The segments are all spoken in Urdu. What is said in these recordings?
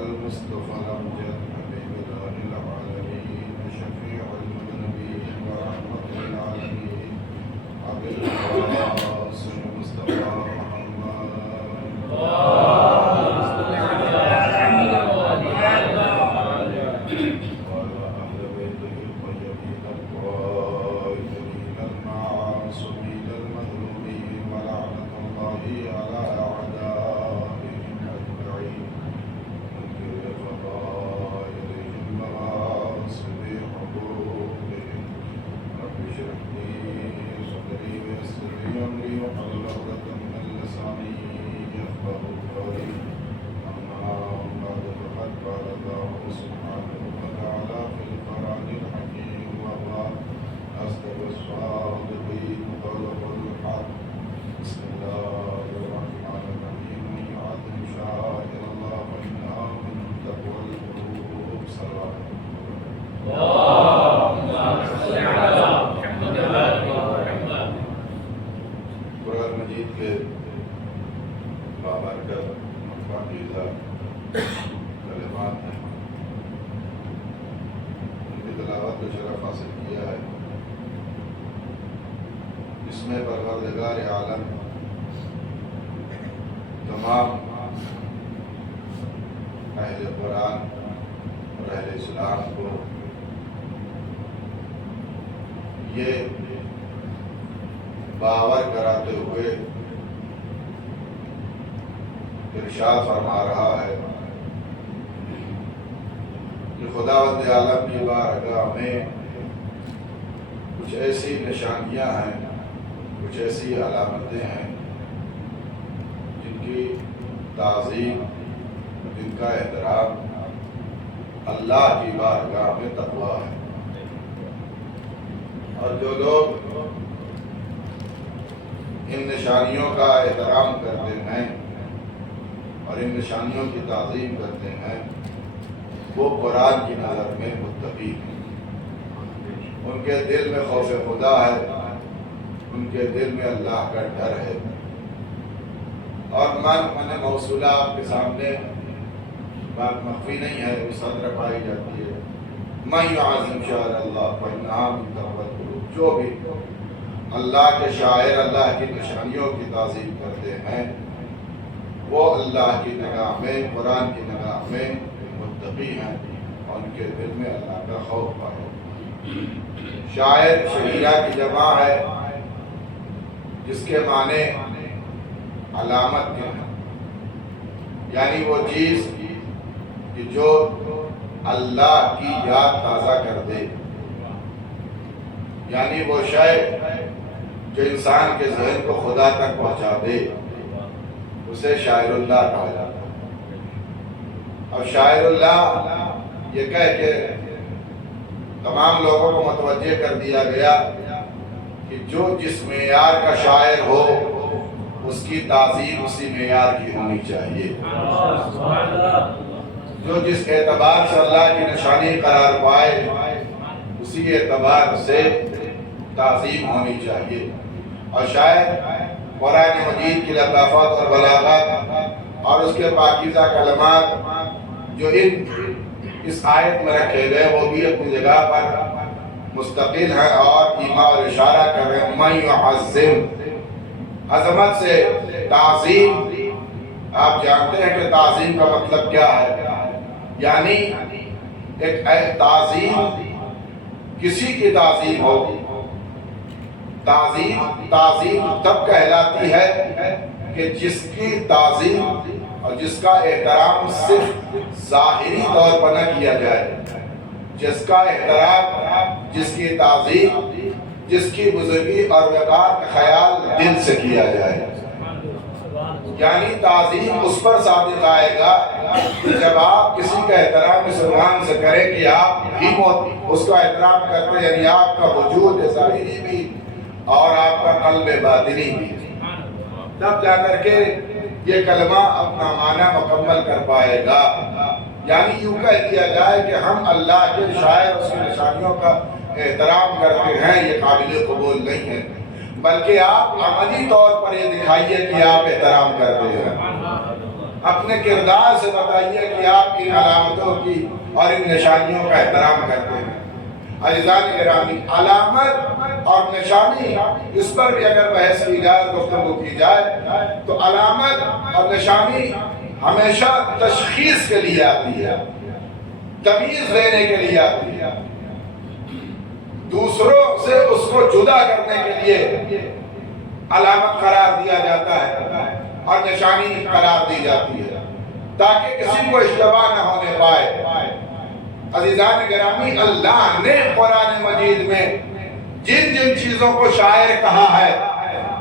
المصطفى الأمجد حبيب الله العالمين شفيع المذنبين ورحمة العالمين أبي القاسم المصطفى محمد وعلى أهل بيته الطيبين الطاهرين المعصومين المظلومين ولعنة الله على أعدائهم أجمعين رب اشرح لي صدري ويسر لي أمري واحلل عقدة من لساني يفقهوا قولي أما بعد فقد قال الله سبحانه وتعالى في القرآن الحكيم وهو أصدق الصادقين قوله الحق بسم الله الرحمن الرحيم من يعظم شعائر الله فإنها من تقوى القلوب صلى الله عليه وسلم قرآن مجید کے بابرکت پاکیزہ کلمات ہیں، ان کی تلاوت کو شرف حاصل کیا ہے، اس میں پروردگار عالم تمام اہل قرآن اور اہل اسلام کو یہ باور کراتے ہوئے ارشاد فرما رہا ہے کہ خداوند عالم کی بارگاہ میں کچھ ایسی نشانیاں ہیں، کچھ ایسی علامتیں ہیں جن کی تعظیم، جن کا احترام اللہ کی بارگاہ میں تقویٰ ہے، اور جو لوگ ان نشانیوں کا احترام کرتے ہیں اور ان نشانیوں کی تعظیم کرتے ہیں وہ قرآن کی نظر میں متقی ہیں، ان کے دل میں خوف خدا ہے، ان کے دل میں اللہ کا ڈر ہے، اور من موصولہ آپ کے سامنے بات مخفی نہیں ہے، وہ صدر پائی جاتی ہے، من یعظم شعائر اللہ فإنہا من تقوی القلوب، جو بھی اللہ کے شاعر، اللہ کی نشانیوں کی تعظیم کرتے ہیں وہ اللہ کی نگاہ میں، قرآن کی نگاہ میں متقی ہیں اور ان کے دل میں اللہ کا خوف ہے۔ شاعر شہیرہ کی جمع ہے جس کے معنی علامت کے ہیں، یعنی وہ چیز کہ جو اللہ کی یاد تازہ کر دے، یعنی وہ شے جو انسان کے ذہن کو خدا تک پہنچا دے، اسے شاعر اللہ کہا جاتا ہے۔ اب شاعر اللہ یہ کہہ کے تمام لوگوں کو متوجہ کر دیا گیا کہ جو جس معیار کا شاعر ہو اس کی تعظیم اسی معیار کی ہونی چاہیے، جو جس اعتبار سے اللہ کی نشانی قرار پائے اسی اعتبار سے تعظیم ہونی چاہیے. اور شاید قرآن مجید کی لطافت اور بلاغت اور اس کے پاکیزہ کلمات جو اس آیت میں رکھے گئے وہ بھی اپنی جگہ پر مستقل ہے اور ایما اور اشارہ کر رہے ہیں. من یعظم، عظمت سے تعظیم. آپ جانتے ہیں کہ تعظیم کا مطلب کیا ہے؟ یعنی ایک تعظیم، کسی کی تعظیم ہو. تعظیم تب کہلاتی ہے کہ جس کی تعظیم اور جس کا احترام صرف ظاہری طور پر نہ کیا جائے، جس کا احترام، جس کی تعظیم، جس کی بزرگی اور وقار کا خیال دل سے کیا جائے. یعنی تعظیم اس پر صادق آئے گا جب آپ کسی کا احترام اس عنوان سے کریں کہ آپ بھی اس کا احترام کرتے ہیں، یعنی آپ کا وجود ظاہری بھی اور آپ کا قلب باطنی بھی. تب جا کر کے یہ کلمہ اپنا معنی مکمل کر پائے گا. یعنی یوں کہہ دیا جائے کہ ہم اللہ کے شاعر اس کی نشانیوں کا احترام کرتے ہیں، یہ قابل قبول نہیں ہے، بلکہ آپ عملی طور پر یہ دکھائیے کہ آپ احترام کرتے ہیں. اپنے کردار سے بتائیے کہ آپ ان علامتوں کی اور ان نشانیوں کا احترام کرتے ہیں. عزیزان گرامی، علامت اور نشانی، اس پر بھی اگر بحث کی جائے، گفتگو کی جائے تو علامت اور نشانی ہمیشہ تشخیص کے لیے آتی ہے، تمیز دینے کے لیے آتی ہے، دوسروں سے اس کو جدا کرنے کے لیے علامت قرار دیا جاتا ہے اور نشانی قرار دی جاتی ہے تاکہ کسی کو اشتباہ نہ ہونے پائے. عزیزان گرامی، اللہ نے قرآن مجید میں جن جن چیزوں کو شاعر کہا ہے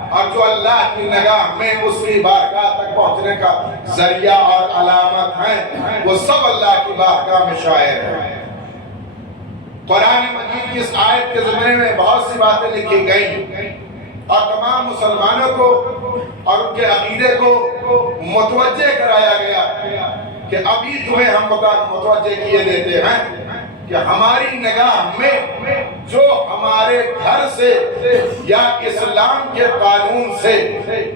اور جو اللہ کی نگاہ میں اس کی بارگاہ تک پہنچنے کا ذریعہ اور علامت ہیں، وہ سب اللہ کی بارگاہ میں شاعر ہیں. قرآن مجید کی اس آیت کے زمرے میں بہت سی باتیں لکھی گئیں اور تمام مسلمانوں کو اور ان کے عقیدے کو متوجہ کرایا گیا کہ ابھی تمہیں ہم متوجہ کیے دیتے ہیں کہ ہماری نگاہ میں جو ہمارے گھر سے یا اسلام کے قانون سے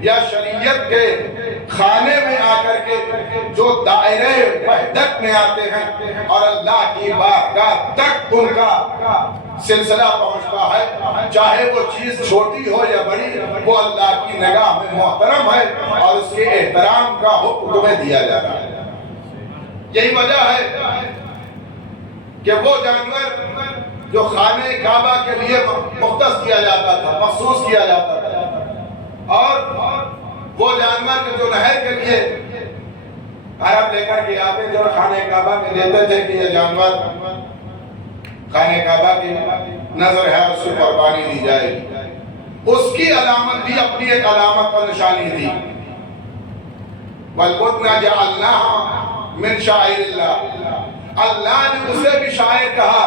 یا شریعت کے خانے میں آ کر کے جو دائرے وحدت میں آتے ہیں اور اللہ کی بارگاہ تک ان کا سلسلہ پہنچتا ہے، چاہے وہ چیز چھوٹی ہو یا بڑی، وہ اللہ کی نگاہ میں محترم ہے اور اس کے احترام کا حکم تمہیں دیا جا رہا ہے. یہی وجہ ہے کہ وہ جانور جو خانہ کعبہ کے لیے مختص کیا جاتا تھا، مخصوص کیا جاتا تھا، اور وہ جانور جو نہر کے لیے عرب لے کر کے آتے جو خانہ کعبہ میں دیتے تھے کہ یہ جانور خانہ کعبہ کی نظر ہے، اس سے قربانی دی جائے گی، اس کی علامت بھی اپنی ایک علامت اور نشانی تھی. وَالْبُدْنَ جَعَلْنَاهَا مِنْ شَعَائِرِ اللَّهِ، اللہ نے اسے بھی شاعر کہا،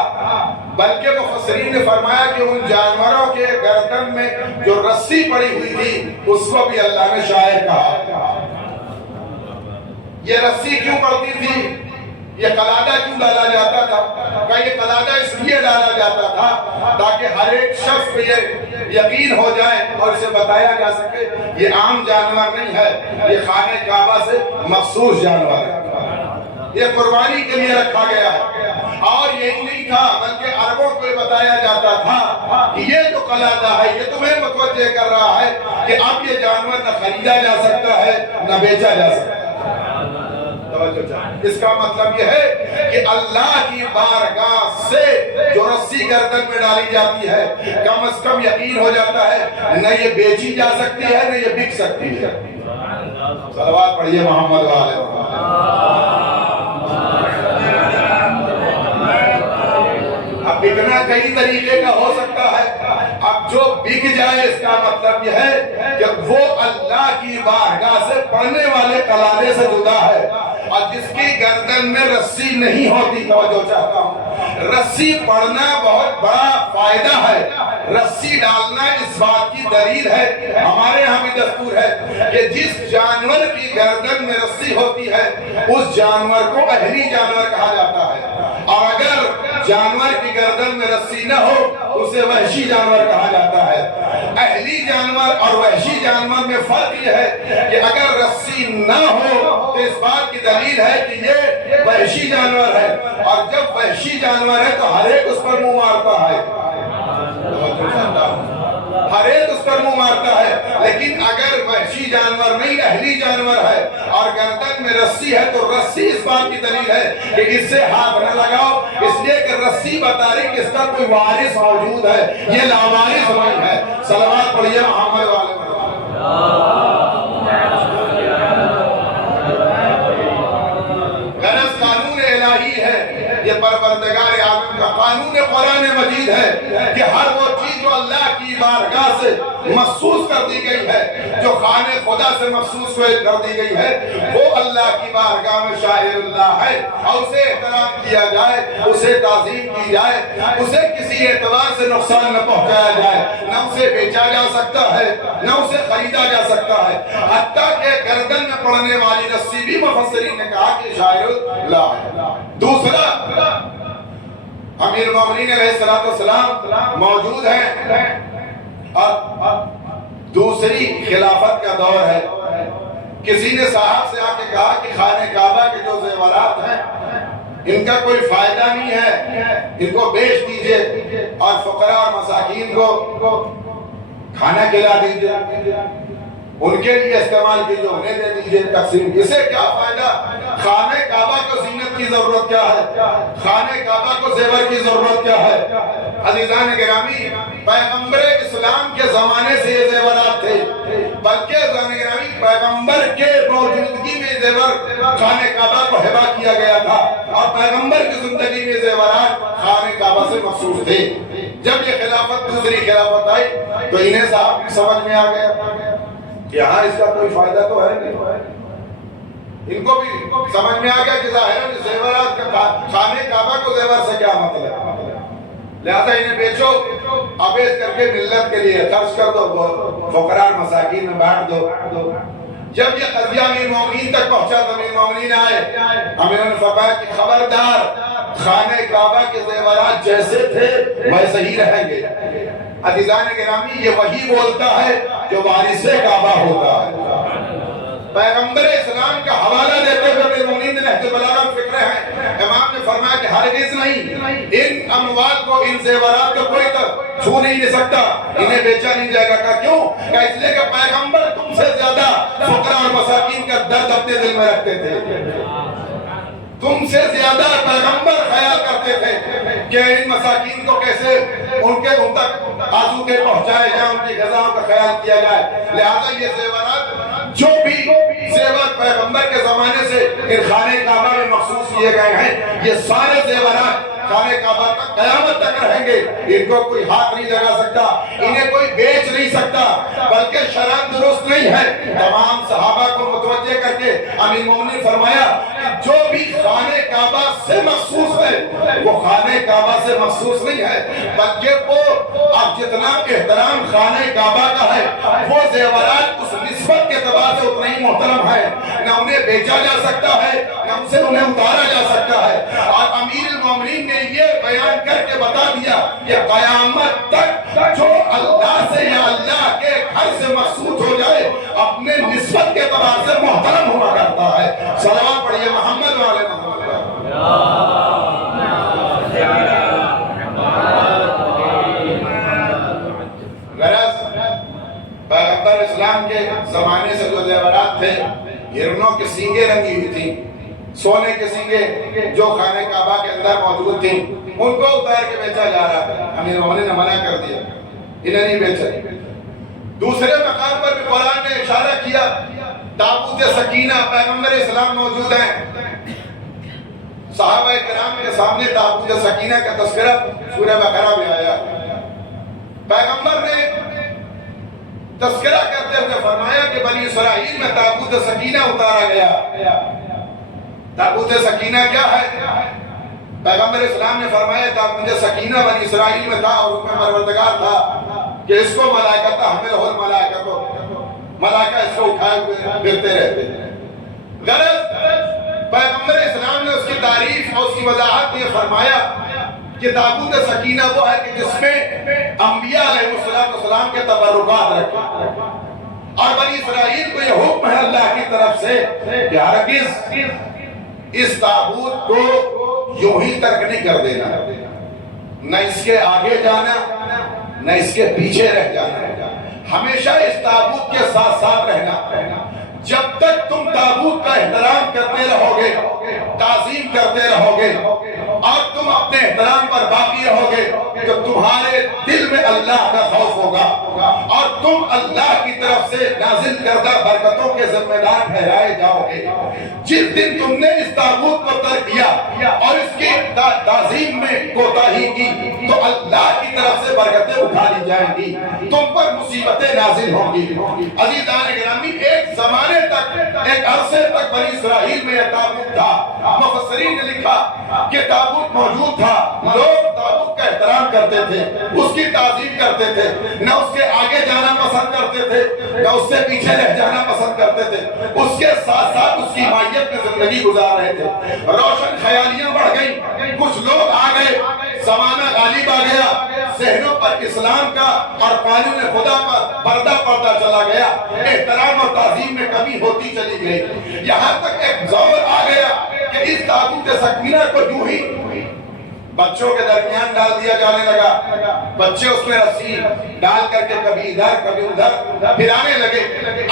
بلکہ مفسرین نے فرمایا کہ ان جانوروں کے گردن میں جو رسی پڑی ہوئی تھی اس کو بھی اللہ نے شاعر کہا. یہ رسی کیوں پڑتی تھی؟ یہ قلادہ کیوں ڈالا جاتا تھا؟ کہ یہ قلادہ اس لیے ڈالا جاتا تھا تاکہ ہر ایک شخص کو یہ یقین ہو جائے اور اسے بتایا جا سکے یہ عام جانور نہیں ہے، یہ خانہ کعبہ سے مخصوص جانور ہے، یہ قربانی کے لیے رکھا گیا ہے. اور یہی نہیں تھا بلکہ عربوں کو بتایا جاتا تھا کہ یہ جو قلادہ ہے یہ تمہیں متوجہ کر رہا ہے کہ اب یہ جانور نہ خریدا جا سکتا ہے نہ بیچا جا سکتا ہے. اس کا مطلب یہ ہے کہ اللہ کی بارگاہ سے جو رسی گردن میں ڈالی جاتی ہے کم از کم یقین ہو جاتا ہے نہ یہ بیچی جا سکتی ہے نہ یہ بک سکتی ہے. صلوات پڑھیے محمد والے. اب بکنا کئی طریقے کا ہو سکتا ہے، اب جو بک جائے اس کا مطلب یہ ہے کہ وہ اللہ کی بارگاہ سے پڑھنے والے قلادے سے جدا ہے، اور جس کی گردن میں رسی نہیں ہوتی. توجہ چاہتا ہوں، رسی پڑھنا بہت بڑا فائدہ ہے، رسی ڈالنا اس بات کی دلیل ہے. ہمارے ہاں بھی دستور ہے کہ جس جانور کی گردن میں رسی ہوتی ہے اس جانور کو اہلی جانور کہا جاتا ہے، اور اگر جانور کی گردن میں رسی نہ ہو اسے وحشی جانور کہا جاتا ہے۔ اہلی جانور اور وحشی جانور میں فرق یہ ہے کہ اگر رسی نہ ہو تو اس بات کی دلیل ہے کہ یہ وحشی جانور ہے، اور جب وحشی جانور ہے تو ہر ایک اس پر منہ مارتا ہے، ہر ایک اس پر منہ مارتا ہے۔ لیکن اگر وحشی جانور نہیں، اہلی جانور ہے اور گردن میں رسی ہے تو رسی اس بات کی دلیل ہے کہ اس سے ہاتھ نہ لگاؤ، اس لیے کہ رسی بتا رہی کہ اس کا کوئی وارث موجود ہے، یہ لاوارث نہیں ہے۔ صلوات پڑھیے محمد والے غرض قانون الہی ہے، یہ پروردگار عالم کا قانون قرآن مجید ہے کہ ہر وہ چیز جو اللہ کی بارگاہ سے مخصوص کر دی گئی ہے، جو خانہ خدا سے مخصوص کر دی گئی ہے، وہ اللہ کی بارگاہ میں شاعر اللہ ہے، اور اسے احترام کیا جائے، اسے تعظیم کی جائے، اسے کسی اعتبار سے نقصان نہ پہنچایا جائے، نہ اسے بیچا جا سکتا ہے، نہ اسے خریدا جا سکتا ہے۔ حتیٰ کہ گردن میں پڑنے والی رسی بھی مفسرین نے کہا کہ شاعر اللہ ہے۔ دوسرا، امیر المومنین علیہ السلام موجود ہیں اور دوسری خلافت کا دور ہے۔ کسی نے صاحب سے آ کے کہا کہ خانہ کعبہ کے جو زیورات ہیں ان کا کوئی فائدہ نہیں ہے، ان کو بیچ دیجئے اور فقراء اور مساکین کو کھانا کھلا دیجئے، ان کے لیے استعمال کیجئے، انہیں دے دیجئے تقسیم۔ اسے کیا فائدہ؟ خانہ کعبہ کو زینت کی ضرورت کیا ہے؟ خانہ کعبہ کو زیور کی ضرورت کیا ہے؟ عزیزان گرامی، پیغمبر اسلام کے زمانے سے یہ زیورات تھے، بلکہ عزیزان گرامی پیغمبر کے موجودگی میں زیور خانہ کعبہ کو ہبہ کیا گیا تھا، اور پیغمبر کی زندگی میں زیورات خانہ کعبہ سے مخصوص تھے۔ جب یہ خلافت دوسری خلافت آئی تو انہیں صاحب بھی سمجھ میں آ گیا کہ ہاں اس کا کوئی فائدہ تو ہے نہیں۔ ان کو بھی سمجھ میں آ گیا کہ ظاہر زیورات کا خانہ کعبہ کو زیور سے کیا مطلب، لہذا انہیں بیچو، ابیز کر کے ملت کے لیے خرچ کر دو، فقراء مساکین میں بانٹ دو۔ جب یہ قضیہ امیر مومنین تک پہنچا تو امیر مومنین آئے، امیر نے فرمایا کہ خبردار، خانہ کعبہ کے زیورات جیسے تھے ویسے ہی رہیں گے۔ عزیزان گرامی، یہ وہی بولتا ہے جو وارث کعبہ ہوتا ہے۔ پیغمبر اسلام کا حوالہ دیتے ہوئے امیر مومنین نے نہج البلاغہ میں فکر ہے، امام نے فرمایا کہ ہرگز نہیں، ان اموال کو، ان زیورات کو کوئی چھو نہیں دے سکتا، انہیں بیچا نہیں جائے گا۔ کیوں؟ کہ اس لیے کہ پیغمبر تم سے زیادہ فقراء اور مساکین کا درد اپنے دل میں رکھتے تھے، تم سے زیادہ پیغمبر خیال کرتے تھے کہ ان مساکین کو کیسے ان تک آسودے پہنچائے جائے، ان کی غذاؤں کا خیال کیا جائے۔ لہذا یہ زیورات، جو بھی زیور پیغمبر کے زمانے سے ان خانہ کعبہ میں مخصوص کیے گئے ہیں، یہ سارے زیورات خانہ کعبہ تک قیامت تک رہیں گے، ان کو کوئی ہاتھ نہیں لگا سکتا، انہیں کوئی بیچ نہیں سکتا، بلکہ شرط درست نہیں ہے۔ تمام صحابہ کو متوجہ کر کے امیر مومنین فرمایا کہ جو بھی خانہ کعبہ سے مخصوص ہے وہ خانہ کعبہ سے مخصوص نہیں ہے، بلکہ وہ اب جتنا احترام خانہ کعبہ کا ہے وہ زیورات اس نسبت کے اعتبار سے اتنا ہی محترم ہے، نہ انہیں بیچا جا سکتا ہے نہ ان سے انہیں اتارا جا سکتا ہے۔ اور امیر المومنین نے یہ بیان کر کے بتا دیا کہ قیامت تک جو اللہ سے یا اللہ کے گھر سے مخصوص ہو جائے اپنے نسبت کے اعتبار سے محترم ہوا کرتا ہے۔ صلوات پڑھیے محمد والے محمد۔ پیغمبر اسلام کے زمانے سے جو زیورات تھے، ہرنوں کے سینگیں رنگی ہوئی تھی، سونے کے سینگیں جو خانہ کعبہ کے اندر موجود تھیں، ان کو اتار کے بیچا جا رہا تھا۔ امیر مومنین نے منع کر دیا، انہیں نہیں بیچا۔ دوسرے مقام پر بھی قرآن نے اشارہ کیا، تابوت سکینہ، پیغمبر اسلام موجود ہیں، صحابہ کرام کے سامنے تابوت سکینہ کا تذکرہ سورہ بقرہ میں آیا۔ پیغمبر نے تذکرہ کرتے ہوئے فرمایا کہ بنی اسرائیل میں تابوت سکینہ اتارا گیا۔ تابوت سکینہ کیا ہے؟ پیغمبر اسلام نے فرمایا تابوت سکینہ بنی اسرائیل میں تھا اور اس میں پروردگار تھا کہ اس کو ملائکہ تحملہ الملائکہ کو، ملائکہ اس کو اٹھائے ہوئے پھرتے رہتے۔ غرض پیغمبر اسلام نے اس کی تعریف اور اس کی وضاحت میں فرمایا کہ تابوت سکینہ وہ ہے کہ جس میں انبیاء علیہ السلام کے تبرکات رکھے، اور بنی اسرائیل کو یہ حکم ہے اللہ کی طرف سے کہ ہرگز اس تابوت کو یوں ہی ترک نہیں کر دینا، نہ اس کے آگے جانا نہ اس کے پیچھے رہ جانا، ہمیشہ اس تابوت کے ساتھ ساتھ رہنا۔ جب تک تم تابوت کا احترام کرتے رہو گے، تعظیم کرتے رہو گے اور تم اپنے احترام پر باقی رہو گے تو تمہارے دل میں اللہ کا خوف ہوگا اور تم اللہ کی طرف سے نازل کردہ برکتوں کے ذمہ دار ٹھہرائے جاؤ گے۔ جس دن تم نے اس تابوت کو ترک کیا اور اس کی تعظیم میں کوتاہی کی تو اللہ کی طرف سے برکتیں اٹھا لی جائیں گی، تم پر مصیبتیں نازل ہوں گی۔ عزیزان گرامی، ایک زمانے تک، ایک عرصے تک بنی اسرائیل میں یہ تابوت تھا۔ مفسرین نے لکھا کہ تابوت موجود تھا، لوگ تابوت کا احترام کرتے تھے، اس کی تعظیم کرتے تھے، نہ اس کے آگے جانا پسند کرتے تھے نہ اس سے پیچھے رہ جانا پسند کرتے تھے، اس کے ساتھ ساتھ اس کی مائیت میں زندگی گزار رہے تھے۔ روشن خیالیاں بڑھ گئیں، کچھ لوگ آ گئے، زمانہ غالب آ گیا، ذہنوں پر اسلام کا اور قانون خدا پر پردہ چلا گیا، احترام اور تعظیم میں کمی ہوتی چلی گئی، یہاں تک ایک دور آ گیا کہ اس تابوت سکینہ کو یوں ہی بچوں کے درمیان ڈال دیا جانے لگا، بچے اس میں رسی ڈال کر کے کبھی ادھر کبھی ادھر پھرانے لگے۔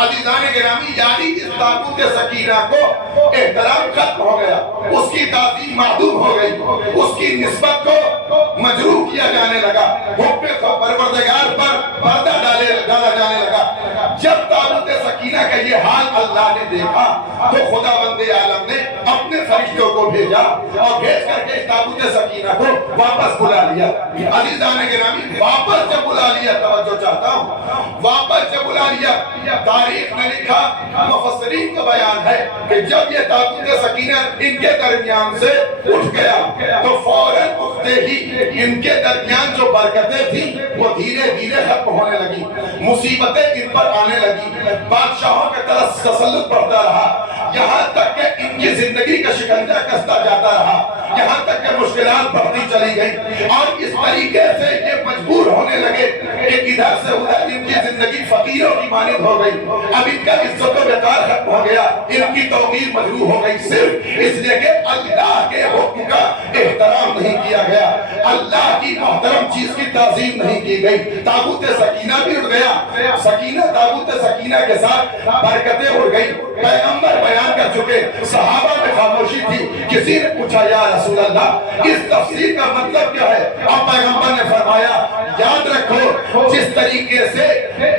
عزیزان گرامی، یعنی اس تابوت سکینہ کو احترام ختم ہو گیا، اس کی تعظیم معدوم ہو گئی، اس کی نسبت کو مجروح کیا جانے لگا، حکم پروردگار پر پردہ ڈالا جانے لگا۔ جب تابوت سکینہ کا یہ حال اللہ نے دیکھا تو خدا بند عالم نے اپنے فرشتوں کو بھیجا اور بھیج کر کے اس تابوت سکینہ کو واپس بلا لیا۔ عزیزان گرامی، واپس جب بلا لیا، توجہ چاہتا ہوں، واپس جب بلا لیا، تاریخ میں لکھا، مفسرین کا بیان ہے کہ جب یہ تابوت سکینہ ان کے درمیان سے اٹھ گیا تو فوراً اٹھتے ہی ان کے درمیان جو برکتیں تھیں وہ دھیرے دھیرے ختم ہونے لگی، مصیبتیں ان پر آنے لگی، بادشاہوں کے طرف تسلط بڑھتا رہا، یہاں تک کہ ان کی زندگی کا شکنجہ کستا جاتا رہا، یہاں تک کہ مشکلات بڑھتی چلی گئی اور اس طریقے سے یہ مجبور ہونے لگے کہ ادھر سے ادھر ان کی زندگی فقیروں کی مانند ہو گئی۔ اب ان کا عزت و وقار ختم ہو گیا، ان کی توقیر مجروح ہو گئی، صرف اس لیے کہ اللہ کے حکم کا احترام نہیں کیا گیا، اللہ کی محترم چیز کی تعظیم نہیں کی گئی۔ تابوت سکینہ بھی اٹھ گیا، سکینہ تابوت سکینہ کے ساتھ برکتیں اٹھ گئی۔ پیغمبر بیان کر چکے، صحابہ میں خاموشی تھی، کسی نے پوچھا یا رسول اللہ اس تفسیر کا مطلب کیا ہے؟ اب پیغمبر نے فرمایا یاد رکھو جس طریقے سے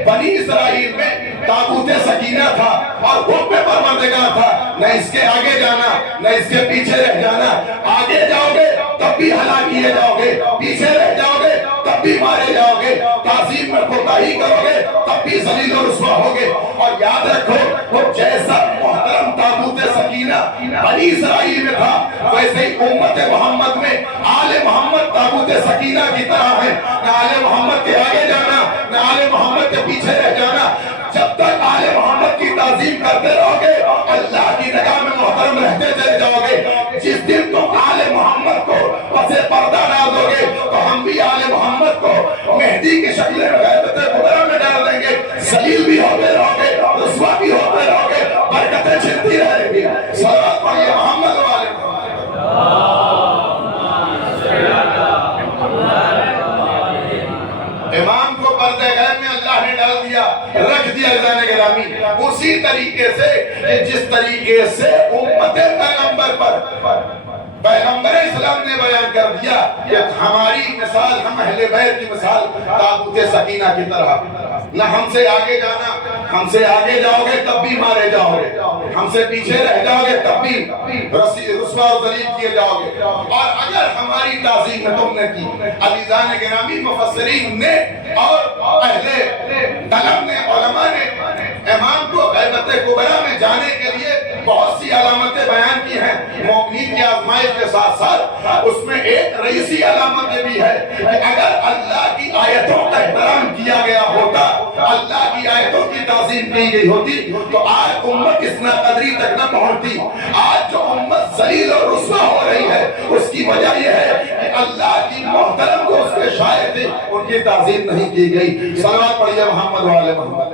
بنی اسرائیل میں تابوت سکینہ تھا اور حکم پروردگار تھا، نہ اس کے آگے جانا نہ اس کے پیچھے رہ جانا، آگے جاؤ گے تب بھی ہلاک کیے جاؤ گے، پیچھے رہ جاؤ گے تب بھی مارے جاؤ گے، تعظیم میں کوتاہی کرو گے تب بھی ذلیل و رسوا ہوگے۔ اور یاد رکھو وہ جیسا محترم تابوت سکینہ بنی اسرائیل میں تھا ویسے ہی امت محمد میں آل محمد تابوت سکینہ کی طرح ہے، نہ آل محمد کے آگے جانا نہ آل محمد کے پیچھے رہ جانا۔ جب تک آل محمد کی تعظیم کرتے رہو گے اللہ کی نگاہ میں محترم رہتے چلے جاؤ گے۔ جس دن تم آل محمد کو پسے پردہ ڈال دو گے تو ہم بھی آل محمد کو مہدی کی شکل میں غیبت قدرہ میں ڈال دیں گے، ذلیل بھی ہوتے رہو گے، رسوا بھی ہوتے رہو گے، برکتیں چھنتی رہیں گی۔ صلوات پڑھیے محمد و آل محمد۔ امام کو پردے غیب میں اللہ نے ڈال دیا، رکھ دیا عزیزان گرامی، اسی طریقے سے جس طریقے سے امت پیغمبر پر پیغمبر اسلام نے بیان کر دیا کہ ہماری مثال، ہم اہل بیت کی مثال تابوت سکینہ کی طرح، نہ ہم سے آگے جانا، ہم سے آگے جاؤ گے تب بھی مارے جاؤ گے، ہم سے پیچھے رہ جاؤ گے تب بھی رسوا و ذلیل کیے جاؤ گے۔ اور اگر ہماری تعظیم میں تم نے کی، عزیزان گرامی، مفسرین نے اور اہل علم نے، علماء نے امام کو غیبت کبریٰ میں جانے کے لیے بہت سی علامتیں بیان کی ہیں۔ مومنین کی آزمائش کے ساتھ ساتھ اس میں ایک رئیسی علامت یہ بھی ہے کہ اگر اللہ کی آیتوں کا احترام کیا گیا ہوتا، اللہ کی آیتوں کی تعظیم کی گئی ہوتی تو آج امت اس ناقدری تک نہ پہنچتی۔ آج جو امت ذلیل اور رسوا ہو رہی ہے اس کی وجہ یہ ہے کہ اللہ کی محترم جو اس کے شاعر تھے ان کی تعظیم نہیں کی گئی. صلوات پڑھیے محمد والے محمد.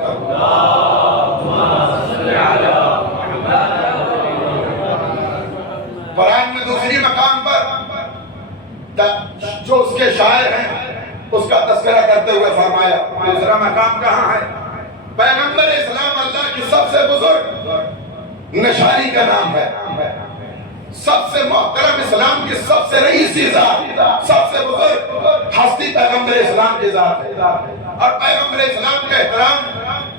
قرآن میں دوسری مقام پر جو اس کے شاعر ہیں اس کا تذکرہ کرتے ہوئے فرمایا. دوسرا مقام کہاں ہے؟ پیغمبر اسلام اللہ کی سب سے بزرگ نشانی کا نام ہے. سب سے محترم اسلام کی سب سے رئیسی ذات، سب سے بزرگ ہستی پیغمبر اسلام کی ذات ہے. اور پیغمبر اسلام کا احترام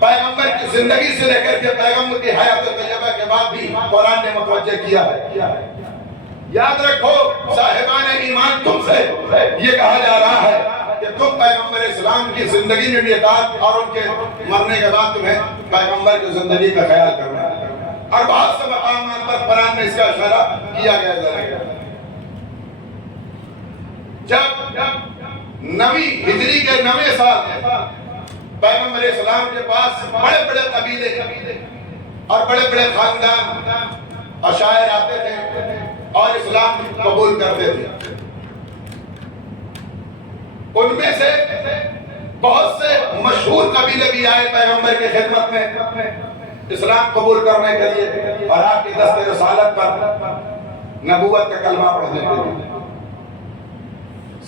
پیغمبر کی زندگی سے لے کر کے پیغمبر کی حیات طیبہ کے بعد بھی قرآن نے متوجہ کیا ہے. یاد رکھو صاحبان ایمان تم سے یہ کہا جا رہا ہے کہ تم پیغمبر اسلام کی زندگی میں بھی اطاعت اور ان کے مرنے کے بعد تمہیں پیغمبر کی زندگی کا خیال کرنا ہے. اور بہت سے مقامات پر قرآن میں اس کا اشارہ کیا گیا ہے. جب نویں ہجری کے 9ویں سال پیغمبر اسلام کے پاس بڑے بڑے قبیلے اور بڑے بڑے خاندان عشائر آتے تھے اور اسلام قبول کرتے تھے. ان میں سے بہت سے مشہور قبیلے بھی آئے پیغمبر کی خدمت میں اسلام قبول کرنے کے لیے اور آپ کی دست رسالت پر نبوت کا کلمہ پڑھنے کے لیے.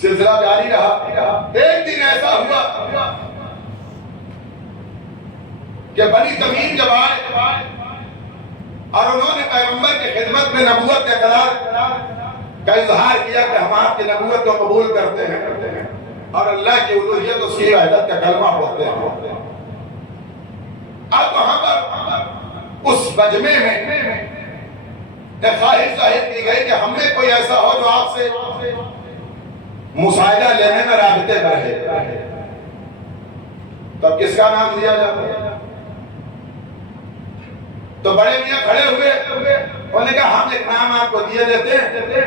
سلسلہ جاری رہا. ایک دن ایسا ہوا کہ بنی تمیم جب آئے اور انہوں نے پیغمبر کی خدمت میں نبوت کے اقرار کا اظہار کیا کہ ہم آپ کی نبوت کو قبول کرتے ہیں اور اللہ کی الوہیت اس کی وحدت کا کلمہ پڑھتے ہیں. اب وہاں پر اس مجمع میں ایک خواہش ظاہر کی گئی کہ ہم میں کوئی ایسا ہو جو آپ سے مساعدہ لینے میں رابطے پر ہے. تب کس کا نام لیا جاتا؟ تو بڑے میاں کھڑے ہوئے انہوں نے کہا ہم ایک نام آپ کو دیے دیتے ہیں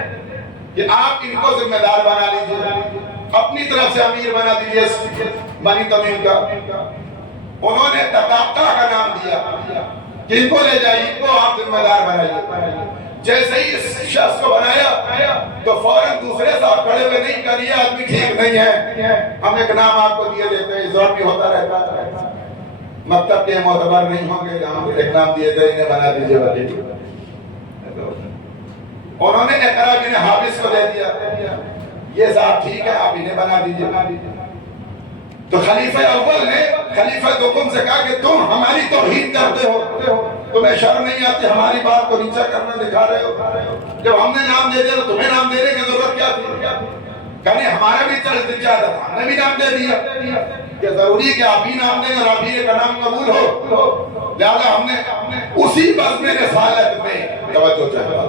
کہ آپ ان کو ذمہ دار بنا لیجیے، اپنی طرف سے امیر بنا دیجیے بنی تمیم کا. انہوں نے تقاقع کا نام دیا کہ ان کو لے جائیے، ان کو آپ ذمہ دار بنائیے. جیسے ہی اس شخص کو بنایا تو فوراً دوسرے صاحب کھڑے ہوئے نہیں کر یہ آدمی ٹھیک نہیں ہے، ہم ایک نام آپ کو دیے دیتے ہیں. ضرور بھی ہوتا رہتا ہے. مکتب کے معتبر نہیں ہوں گے جہاں ایک نام دیے تھے انہیں بنا دیجیے وزیر. انہوں نے اقرا بن حابس کو دے دیا، یہ صاحب ٹھیک ہے آپ انہیں بنا دیجیے. تو خلیفہ اول نے خلیفہ دوم سے کہا کہ تم ہماری توہین کرتے ہو، تمہیں شرم نہیں آتی ہماری بات کو نیچا کرنا دکھا رہے ہو. جب ہم نے نام دے دیا تو تمہیں نام دینے کی ضرورت کیا تھی؟ کہنے ہمارا بھی چل چاہتا تھا، ہم نے بھی نام دے دیا. کہ ضروری ہے کہ آپ ہی نام دیں اور آپ ہی کا نام قبول ہو. لہذا ہم نے اسی بزم رسالت میں توجہ چاہتا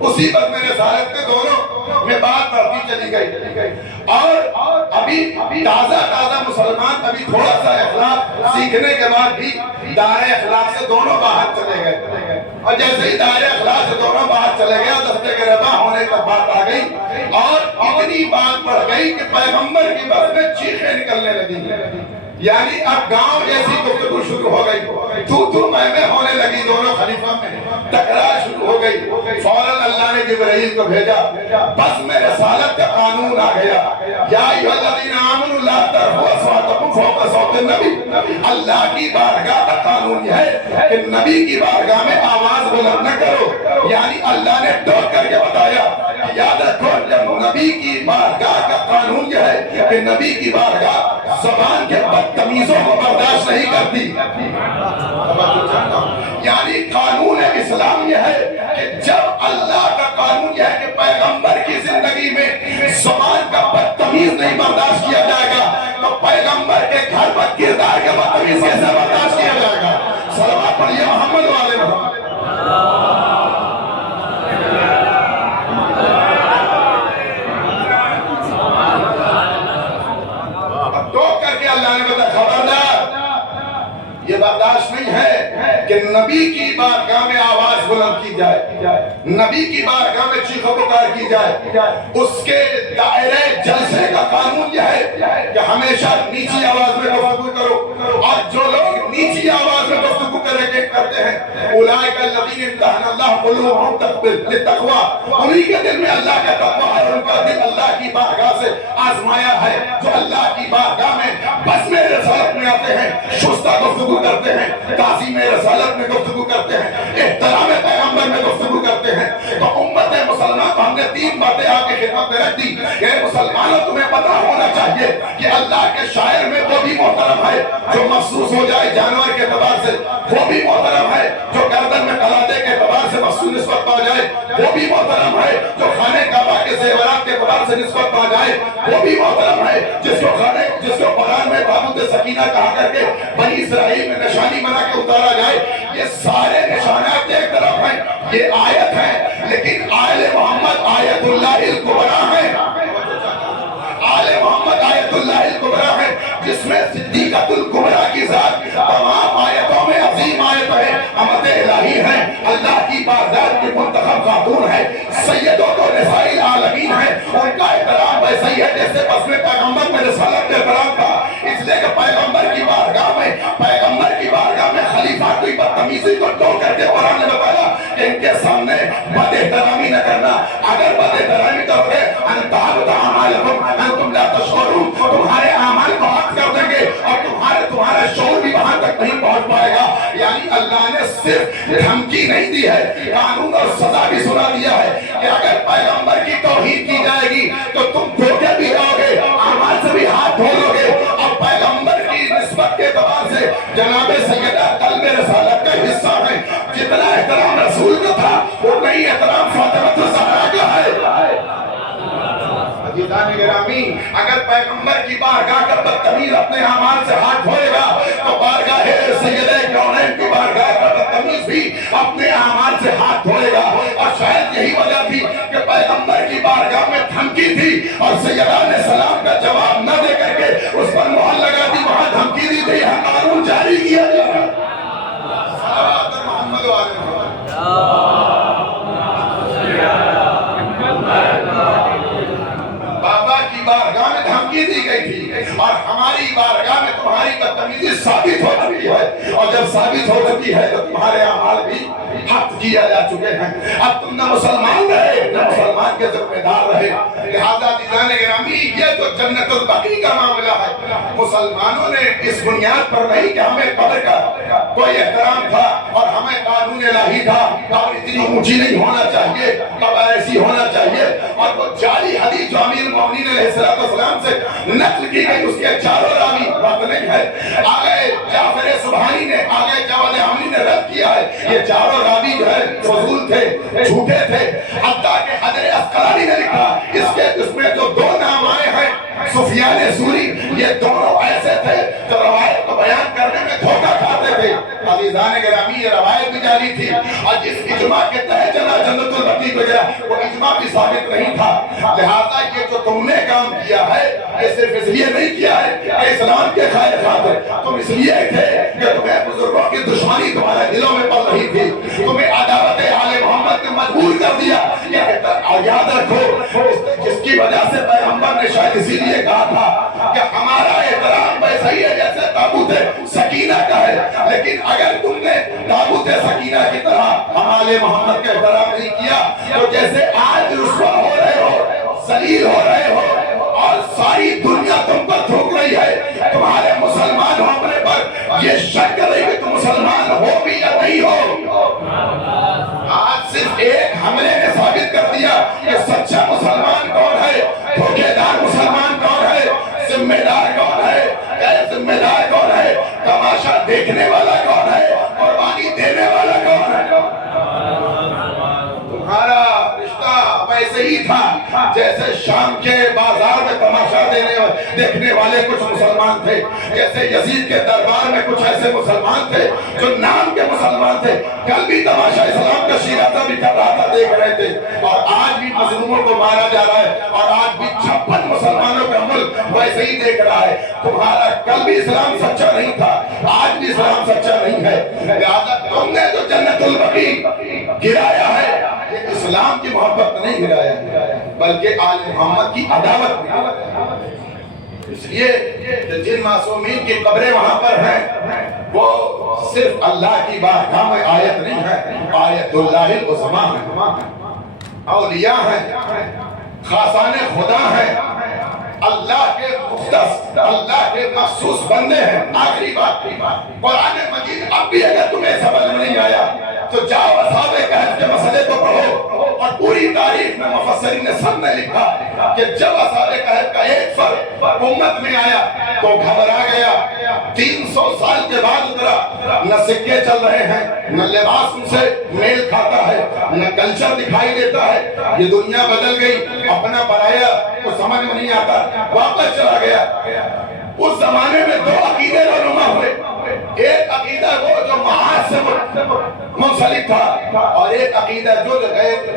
اسی بزم رسالت میں دونوں میں بات بڑھتی چلی گئی. اور ابھی تازہ مسلمان ابھی تھوڑا سا اخلاق سیکھنے کے بعد بھی دائرہ اخلاق سے دونوں باہر چلے گئے. اور جیسے ہی دائرہ اخلاق سے دونوں باہر چلے گئے دستے کے ربا ہونے تک بات آ گئی اور اتنی بات بڑھ گئی کہ پیغمبر کی بات میں چیخیں نکلنے لگی. یعنی اب گاؤں جیسی گفتگو شروع ہو گئی، تو میں ہونے لگی. دونوں خلیفہ میں تکرار شروع ہو گئی. فوراً اللہ نے جبرائیل کو بھیجا، بس میں رسالت کا قانون آ گیا. یا ایھا الذین آمنوا لا ترفعوا اصواتکم فوق صوت النبی. اللہ کی بارگاہ کا قانون یہ ہے کہ نبی کی بارگاہ میں آواز بلند نہ کرو. یعنی اللہ نے ٹوک کر کے بتایا کہ یاد رکھو جب نبی کی بارگاہ کا قانون یہ ہے کہ نبی کی بارگاہ زبان کے بدتمیزوں کو برداشت نہیں کرتی. یعنی قانون اسلام یہ ہے کہ جب اللہ کا قانون یہ ہے کہ پیغمبر کی زندگی میں زبان کا بدتمیز نہیں برداشت کیا جائے گا تو پیغمبر کے گھر پر کردار کے بدتمیز کیسے برداشت کیا جائے گا. صلوات پڑھیے محمد والے محمد. یہ برداشت نہیں ہے کہ نبی کی بارگاہ میں آواز بلند کی جائے، نبی کی بارگاہ میں چیخ و پکار کی جائے. اس کے دائرے جلسے کا قانون یہ ہے کہ ہمیشہ نیچی آواز میں گفتگو کرو. اور جو لوگ نیچی آواز میں گفتگو کرتے ہیں اولئک الذین امتحن اللہ قلوبهم للتقوی، انہی کے دل میں اللہ کا تقوی ہے، ان کا دل اللہ کی بارگاہ سے آزمایا ہے، جو اللہ کی بارگاہ میں بزم رسالت میں آتے ہیں، شستہ گفتگو کرتے ہیں، تعظیم رسالت میں گفتگو کرتے ہیں، احترام پیغمبر میں گفتگو کرتے ہیں۔ تو امت مسلمان کو ہم نے 3 باتیں آپ کی خدمت میں رکھ دی کہ مسلمانوں تمہیں پتہ ہونا چاہیے کہ اللہ کے شاعر میں وہ بھی محترم ہے جو مخصوص ہو جائے جانور کے اعتبار سے، وہ بھی محترم ہے جو گردن میں قلادے کے اعتبار سے مخصوص نسبت پا جائے، وہ بھی محترم ہے جو خانے کعبہ کے زیورات کے اعتبار سے نسبت پا جائے، وہ بھی محترم ہے جس کو قرآن میں تابوت سکینہ کہا کر کے بنی اسرائیل میں نشانی بنا کے اتارا جائے۔ یہ سارے نشانات ایک طرف ہیں، یہ آیت ہے، لیکن آل محمد آیت اللہ الکبریٰ ہے، آل محمد آیت اللہ الکبریٰ ہے، جس میں صدیقۃ الکبریٰ کی ذات تمام آیتوں میں عظیم آیت ہے، امت الہی ہے، اللہ کی بارگاہ کی منتخب خاتون ہے، سیدوں کو نساء العالمین ہے، ان کا احترام ویسا ہی ہے جیسے بزم پیغمبر میں رسالت کا احترام تھا، اس لیے کہ پیغمبر کی بارگاہ میں خلیفہ کوئی بدتمیزی کو ٹو کر کے قرآن نے بتایا کہ ان کے سامنے بد احترامی نہ کرنا، اگر بد احترامی کرو گے انتہبط اعمالکم انتم لا تشعرون، تمہارے اعمال کو حق کر دیں گے اور تمہارا شعور بھی وہاں تک نہیں پہنچ پائے گا۔ یعنی اللہ نے صرف دھمکی نہیں دی ہے، قانون اور سزا بھی سنا دیا ہے کہ اگر پیغمبر کی توہین کی جائے گی تو تم دھوکے بھی جاؤ گے، اعمال سے بھی ہاتھ دھو لو گے، اور پیغمبر کی نسبت کے اعتبار سے جناب سیدہ قلب رسالت کا حصہ ہے، جتنا احترام رسول کا تھا اتنا ہی احترام فاطمہ الزہرا کا ہے۔ عزیزان گرامی، اگر پیغمبر کی بارگاہ کا بدتمیز اپنے اعمال سے ہاتھ دھوئے گا تو بارگاہ سیدہ کونین کی بارگاہ کا بدتمیز بھی اپنے اعمال سے ہاتھ دھوئے گا۔ اور شاید یہی وجہ تھی کہ پیغمبر کی بارگاہ میں دھمکی تھی اور سیدہ نے سلام کا جواب نہ دے کر کے اس پر مہر لگا دی، وہاں دھمکی دی تھی، قانون جاری کیا جائے۔ محمد بابا کی بارگاہ میں دھمکی دی گئی تھی اور ہماری بارگاہ میں تمہاری بدتمیزی ثابت ہو چکی ہے، اور جب ثابت ہو چکی ہے تو تمہارے اعمال بھی حق کیا جا چکے ہیں۔ اب تم نہ مسلمان رہے نہ مسلمان کے ذمہ دار رہے، لہذا عزیزان گرامی یہ تو جنت البقیع کا معاملہ ہے۔ مسلمانوں نے اس بنیاد پر نہیں کہ ہمیں قبر کا کوئی احترام تھا اور ہمیں قانون الہی تھا، قبر اتنی اونچی نہیں ہونا چاہیے، قبر ایسی ہونا چاہیے، اور وہ جعلی حدیث جو امیر المومنین علیہ السلام سے نقل کی گئی اس کے چاروں راوی نہیں ہے، آگے جعفر سبحانی نے، آگے جواد عملی نے رد کیا ہے، یہ چاروں راوی جو ہے فضول تھے، جھوٹے تھے۔ حتیٰ کہ حجر عسقلانی نے لکھا اس میں جو 2 نام آئے ہیں سفیان ثوری، یہ دونوں ایسے تھے جو روایت کو بیان کرنے میں دھوکہ کھاتے تھے۔ عزیزان گرامی یہ روایت بھی جاری تھی، اور جس اجماع کے تحت چلا جنت البقیع کو گیا وہ اجماع بھی ثابت نہیں تھا۔ لہذا یہ جو تم نے کام کیا ہے یہ صرف اس لیے نہیں کیا ہے کہ اسلام کے خیر خاطر، تم اس لیے تھے کہ تمہیں بزرگوں کی دشمنی تمہارے دلوں میں پل رہی تھی، تمہیں عداوت آل محمد نے مجبور کر دیا۔ اور یاد رکھو جس کی وجہ سے پیغمبر نے شاید اسی لیے کہا تھا کہ ہمارا احترام ویسا ہی ہے جیسے تابوت سکینہ کا ہے، لیکن اگر تم نے تابوت سکینہ کی طرح ہمارے محمد کا احترام نہیں کیا تو جیسے آج رسوا ہو رہے ہو، ذلیل ہو رہے ہو، اور ساری دنیا تم پر تھوک رہی ہے، تمہارے مسلمان ہونے پر یہ شک کر رہی کہ تم مسلمان ہو بھی یا نہیں ہو۔ آج صرف ایک حملے نے ثابت کر دیا کہ سچا مسلمان کون ہے، دھوکے دار مسلمان کون ہے، ذمہ دار کون ہے، غیر ذمہ دار کون ہے، تماشا دیکھنے والا کون ہے، قربانی دینے والا کون ہے۔ تمہارا رشتہ ویسے ہی تھا جیسے شام کے بازار میں تماشا دیکھنے والے کچھ مسلمان تھے، جیسے یزید کے دربار میں کچھ ایسے مسلمان تھے جو نام کے مسلمان تھے، کل بھی تماشا اسلام کا شیرازہ بھی کر رہا تھا، دیکھ رہے تھے، اور آج بھی مظلوموں کو مارا جا رہا ہے، اور آج بھی 56 مسلمانوں کا ملک ویسے ہی دیکھ رہا ہے۔ تمہارا کل بھی اسلام سچا نہیں تھا، آج بھی اسلام سچا نہیں ہے، لہذا تم نے جو جنت البقیع گرایا ہے یہ اسلام کی محبت نہیں گرایا بلکہ آل محمد کی عداوت میں۔ اس لیے کہ جن معصومین کی قبریں وہاں پر ہیں وہ صرف اللہ کی بارگاہ میں آیت نہیں ہے، آیت اللہ العظمیٰ ہے، اولیاء ہیں، خاصان خدا ہیں، اللہ کے مختص، اللہ کے مخصوص بندے ہیں۔ آخری بات، قرآن مجید اب بھی اگر تمہیں سمجھ میں نہیں آیا تو جاؤ اصحاب کہف کے مسئلے کو پڑھو، اور پوری تاریخ میں مفسرین نے سب نے لکھا کہ جب اصحاب کہف کا ایک فرد امت میں آیا تو گھبرا گیا، 300 سال کے بعد اترا، نہ سکے چل رہے ہیں، نہ لباس ان سے میل کھاتا ہے، نہ کلچر دکھائی دیتا ہے، یہ دنیا بدل گئی، اپنا پرایا کو سمجھ میں نہیں آتا، واپس چلا گیا۔ اس زمانے میں دو عقیدے رونما ہوئے، ایک عقیدہ وہ جو معاد سے منسلک تھا، اور ایک عقیدہ جو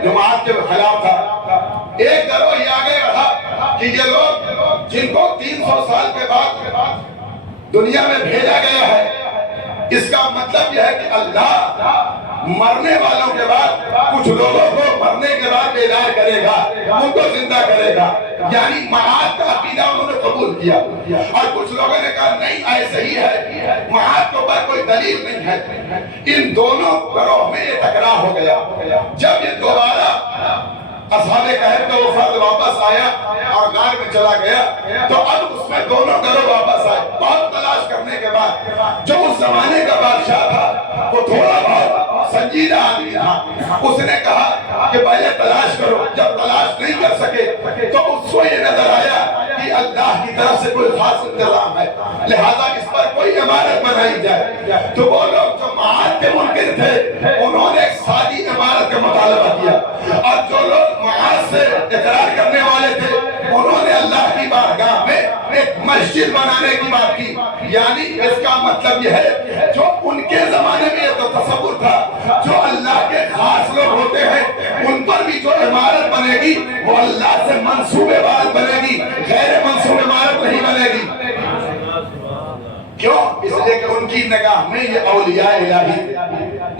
جماعت کے خلاف تھا۔ ایک گروہ یہ آگے رہا کہ یہ لوگ جن کو 300 سال کے بعد دنیا میں بھیجا گیا ہے، اس کا مطلب یہ ہے کہ اللہ مرنے والوں کے بعد کچھ لوگوں کو مرنے کے بعد بیدار کرے گا، ان کو زندہ کرے گا، یعنی معاد کا عقیدہ انہوں نے قبول کیا۔ اور کچھ لوگوں نے کہا نہیں ایسے ہی ہے، معاد کے اوپر کوئی دلیل نہیں ہے۔ ان دونوں گروہ میں یہ ٹکراؤ ہو گیا۔ جب یہ دوبارہ اصحاب کہف کا وہ فرد واپس آیا اور غار میں چلا گیا تو اب اس میں دونوں گروہ واپس آئے۔ بہت تلاش کرنے کے بعد جو اس زمانے کا بادشاہ تھا وہ تھوڑا بہت سنجیدہ آدمی تھا، اس نے کہا کہ پہلے تلاش کرو۔ جب تلاش نہیں کر سکے تو اس کو یہ نظر آیا کہ اللہ کی طرف سے کوئی خاص انتظام ہے، لہذا اس پر کوئی عمارت بنائی جائے۔ تو وہ لوگ جو معاد کے منکر تھے انہوں نے ایک سادی عمارت کا مطالبہ کیا، اور جو لوگ معاد سے اقرار کرنے والے تھے انہوں نے اللہ کی بارگاہ میں ایک مسجد بنانے کی بات کی۔ یعنی اس کا مطلب یہ ہے جو ان کے زمانے میں یہ تو تصور تھا جو اللہ کے خاص لوگ ہوتے ہیں ان پر بھی جو عمارت بنے گی وہ اللہ سے منسوب عمارت بنے گی، غیر منسوب عمارت نہیں بنے گی۔ کیوں؟ اس لیے کہ ان کی نگاہ میں یہ اولیاء الہی تھے،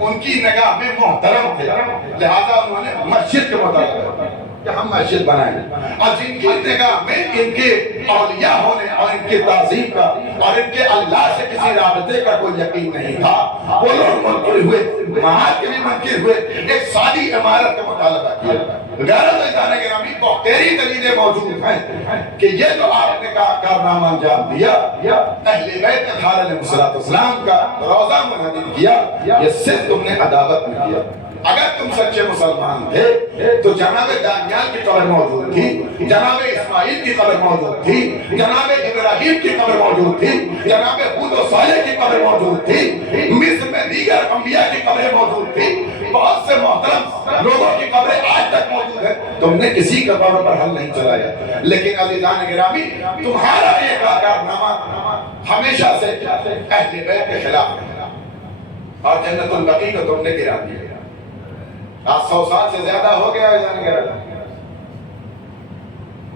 ان کی نگاہ میں محترم تھے، لہذا انہوں نے مسجد کے مطابق کہ ہم مسجد بنائیں۔ اور جن کی نگاہ میں ان کے اولیاء ہونے اور ان کی تعظیم کا اور ان کے اللہ سے کسی رابطے کا کوئی یقین نہیں تھا، وہ لوگ منکر ہوئے، معاد کے بھی منکر ہوئے، ایک سادی عمارت کا مطالبہ کیا۔ غیرت اجانے کے نامی بہتری دلیلیں موجود ہیں کہ یہ جو آپ نے کارنامہ انجام دیا، اہل بیت اطہار علیہ السلام کا روزہ منہدم کیا، یہ صرف تم نے عداوت میں کیا۔ اگر تم سچے مسلمان تھے تو جناب دانیال کی قبر موجود تھی، جناب اسماعیل کی قبر موجود تھی، جناب ابراہیم کی قبر موجود تھی، جناب ہود و صالح کی قبر موجود تھی، مصر میں دیگر انبیاء کی قبریں موجود تھی، بہت سے محترم لوگوں کی قبریں آج تک موجود ہیں، تم نے کسی کا قبر پر حل نہیں چلایا۔ لیکن عزیزان گرامی، تمہارا یہ کارنامہ ہمیشہ سے اہل بیت کے خلاف ہے، اور جنت البقیع کو تم نے گرا دیا۔ آج 100 سال سے زیادہ ہو گیا ہے،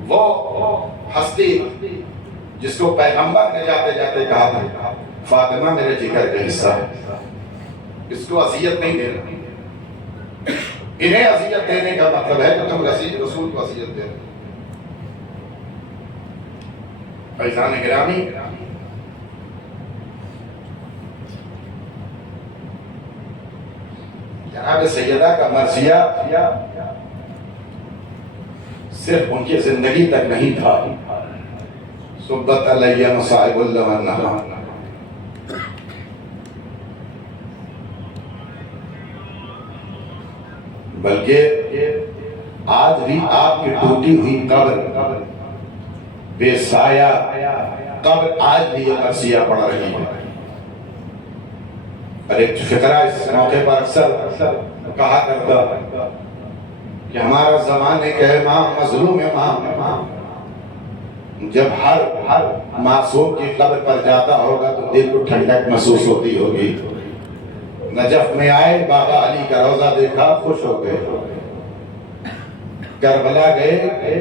وہ ہستی جس کو پیغمبر نے جاتے جاتے کہا تھا فاطمہ میرے جگر کا حصہ ہے، اس کو اذیت نہیں دینا۔ انہیں اذیت دینے کا مطلب ہے کہ تم رسول کو اذیت دے رہے۔ فیضان گرامی، جناب سیدہ کا مرثیہ صرف ان کی زندگی تک نہیں تھا، صبت علیہ مصائب اللہ ونہا، بلکہ آج بھی آپ کی ٹوٹی ہوئی قبر، بے سایہ قبر آج بھی یہ مرثیہ پڑھ رہی ہے۔ اور ایک فقرہ اس موقع پر اکثر کہا کرتا کہ ہمارا زمان ایک امام مظلوم امام جب ہر معصوم کی قبر پر جاتا ہوگا تو دل کو ٹھنڈک محسوس ہوتی ہوگی۔ نجف میں آئے، بابا علی کا روضہ دیکھا، خوش ہو گئے۔ کربلا گئے،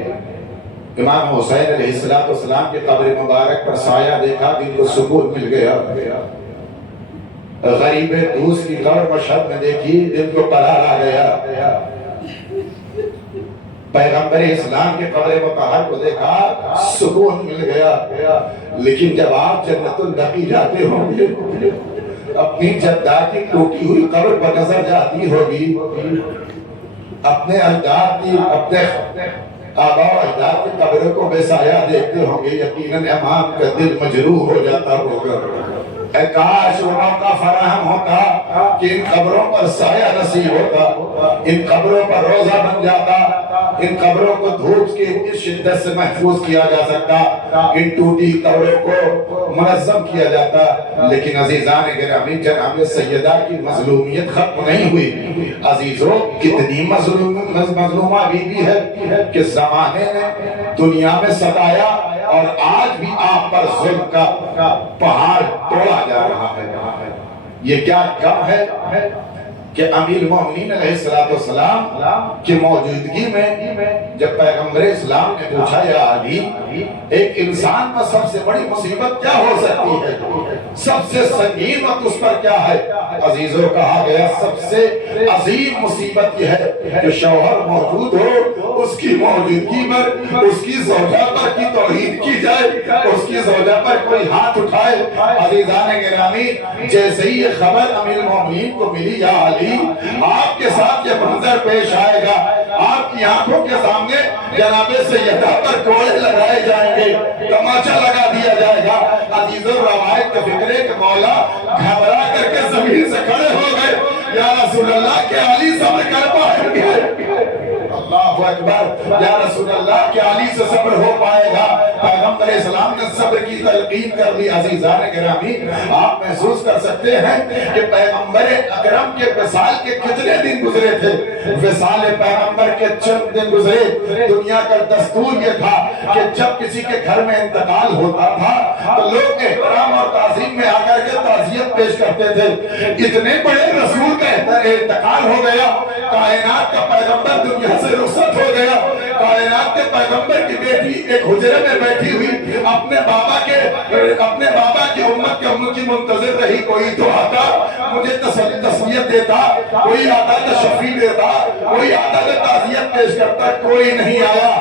امام حسین علیہ السلام کی قبر مبارک پر سایہ دیکھا، دل کو سکون مل گیا۔ غریب دوست کی قبر مشہد میں دیکھی، دل کو قرار آ گیا۔ پیغمبر اسلام کے قبر مطہر کو دیکھا، سکون مل گیا۔ لیکن جب آپ جنت البقیع جاتے ہوں گے، اپنی جدہ کی ٹوٹی ہوئی قبر پر نظر جاتی ہوگی، اپنے اجداد کی، اپنے آباء و اجداد کی قبروں کو بے سایہ دیکھتے ہوں گے، یقیناً امام کا دل مجروح ہو جاتا ہوگا۔ اے کاش وہ موقع فراہم ہوتا کہ ان قبروں پر سایہ نصیب ہوتا، ان قبروں پر روزہ بن جاتا، ان قبروں کو دھوپ کی اس شدت سے محفوظ کیا جا سکتا، ان ٹوٹی قبروں کو منظم کیا جاتا۔ لیکن عزیزان گرامی، جناب سیدہ کی مظلومیت ختم نہیں ہوئی۔ عزیزوں، کتنی مظلومہ بی بی ہے کہ زمانے نے دنیا میں ستایا، اور آج بھی آپ پر ظلم کا پہاڑ توڑا جا رہا ہے۔ یہ کیا کم ہے کہ امیر المومنین علیہ السلام کی موجودگی میں جب پیغمبر اسلام نے پوچھا، یا علی، ایک انسان پر سب سے بڑی مصیبت کیا ہو سکتی ہے؟ سب سے سنگین وقت اس پر کیا ہے؟ عزیزوں، کہا گیا سب سے عظیم مصیبت یہ ہے کہ شوہر موجود ہو، اس کی موجودگی پر اس کی زوجہ پر کی توہین کی جائے، اس کی زوجہ پر کوئی ہاتھ اٹھائے۔ عزیزان گرامی، جیسے ہی یہ خبر امیر المومنین کو ملی، یا علی، آپ کے ساتھ یہ منظر پیش آئے گا، آپ کی آنکھوں کے سامنے جناب سیدہ پر کوڑے لگائے جائیں گے، تماچا لگا دیا جائے گا۔ عزیزوں، روایت کے فکرے کہ مولا گھبرا کر کے زمین سے کھڑے ہو گئے، یا رسول اللہ کے علی صبر کر پائیں گے؟ اللہ اکبر، یا رسول اللہ کے علی سے صبر ہو پائے گا؟ پیغمبر اسلام نے صبر کی تلقین کر دی۔ عزیزان گرامی، آپ محسوس کر سکتے ہیں کہ پیغمبر اکرم کے وصال کے کتنے دن گزرے تھے۔ وصال پیغمبر کے چند دن گزرے۔ دنیا کا دستور یہ تھا کہ جب کسی کے گھر میں انتقال ہوتا تھا تو لوگ احترام اور تعظیم میں آ کر کے تعزیت پیش کرتے تھے۔ اتنے بڑے رسول کا انتقال ہو گیا، کائنات کا پیغمبر دنیا سے رخصت ہو گیا، کائنات کے پیغمبر کی بیٹی ایک حجرے میں بیٹھی ہوئی اپنے بابا کی امت کے امت کی منتظر رہی۔ کوئی تو آتا مجھے تسلیت دیتا، کوئی آتا تشفی دیتا، کوئی آتا تعزیت پیش کرتا، کوئی نہیں آیا۔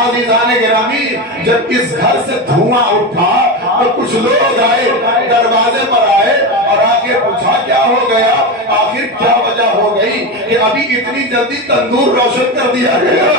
عزیزان گرامی، جب اس گھر سے دھواں اٹھا تو کچھ لوگ آئے، دروازے پر آئے اور آگے پوچھا کیا ہو گیا، آخر کیا وجہ ہو گئی کہ ابھی اتنی جلدی تندور روشن کر دیا گیا؟